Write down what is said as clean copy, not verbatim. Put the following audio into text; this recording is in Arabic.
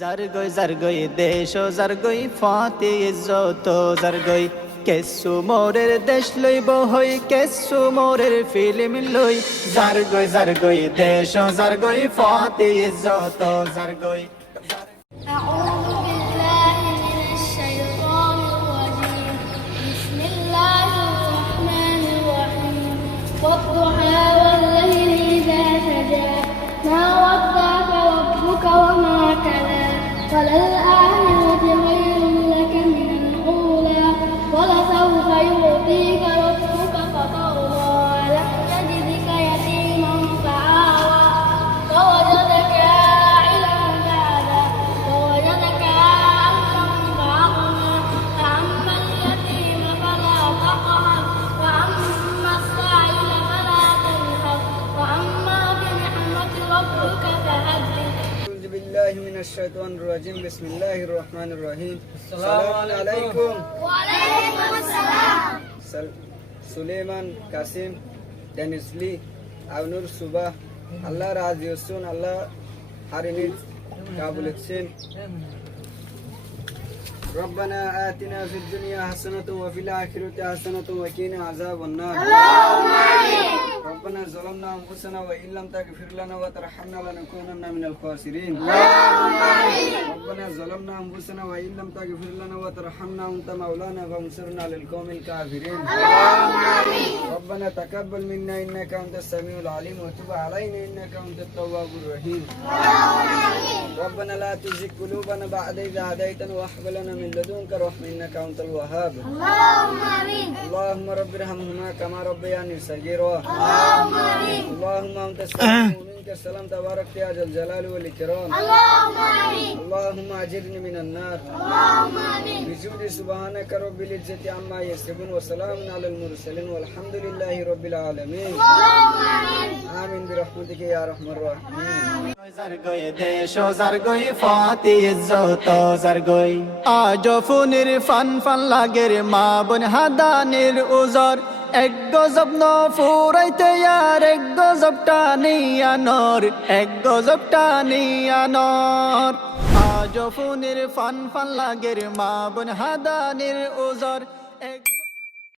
জারগই দেশ জারগই ফাতে ইজ্জত জারগই কেসু মোরের দেশ লইব হই কেসু মোরের ফিল্ম লই জারগই দেশ জারগই ফাতে ইজ্জত জারগই أعوذ بالله من الشيطان الرجيم بسم الله الرحمن الرحيم والضحى والليل إذا سجى ما ودعك ربك وما كلا وللآخرة خير لك من الأولى ولسوف يعطيك ربك فترضى ألم يجدك يتيما فآوى ووجدك عائلا فأغنى ووجدك عائلا فأغنى فأما اليتيم فلا تقهر وأما السائل فلا تنهر وأما بنعمة ربك فحدث. أعوذ بالله من الشيطان الرجيم بسم الله الرحمن الرحيم السلام عليكم وعليكم السلام. সুলেমান কাসিম ডেনিসলি আউনুর সুবাহ আল্লাহ রাজি হচ্ছেন আল্লাহ হারিনির কাবুলেছেন ربنا آتنا في الدنيا حسنة وفي الآخرة حسنة وقنا عذاب النار اللهم آمين. ربنا ظلمنا أنفسنا وإن لم تغفر لنا وترحمنا لنكونن من الخاسرين اللهم آمين. ربنا ظلمنا أنفسنا وإن لم تغفر لنا وترحمنا أنت مولانا فانصرنا للقوم الكافرين اللهم آمين. ربنا تقبل منا إنك أنت السميع العليم وتب علينا إنك أنت التواب الرحيم اللهم آمين. ربنا لا تزغ قلوبنا بعد إذ هديتنا وهب لنا من لدنك رحمة إنك أنت الوهاب اللهم آمين. اللهم رب ارحمهما كما ربياني صغيرا اللهم آمين. اللهم أنت السلام ومنك السلام تبارك يا ذا الجلال والإكرام اللهم آمين. اللهم أجرني من النار اللهم آمين. بجود سبحانك رب العزة عما يصفون وسلام على المرسلين والحمد لله رب العالمين اللهم آمين. آمين برحمتك يا أرحم الراحمين জারগই দেশ জারগই ফাতে ইজ্জত জারগই আজ ফুনির ফান ফান লাগের মা বন হাদানের উজর এক গজব ন ফুরাইতে আর এক গজব টানিয়ানর এক গজব টানিয়ানর আজ ফুনির ফান ফান লাগের মা বন হাদানের উজর এক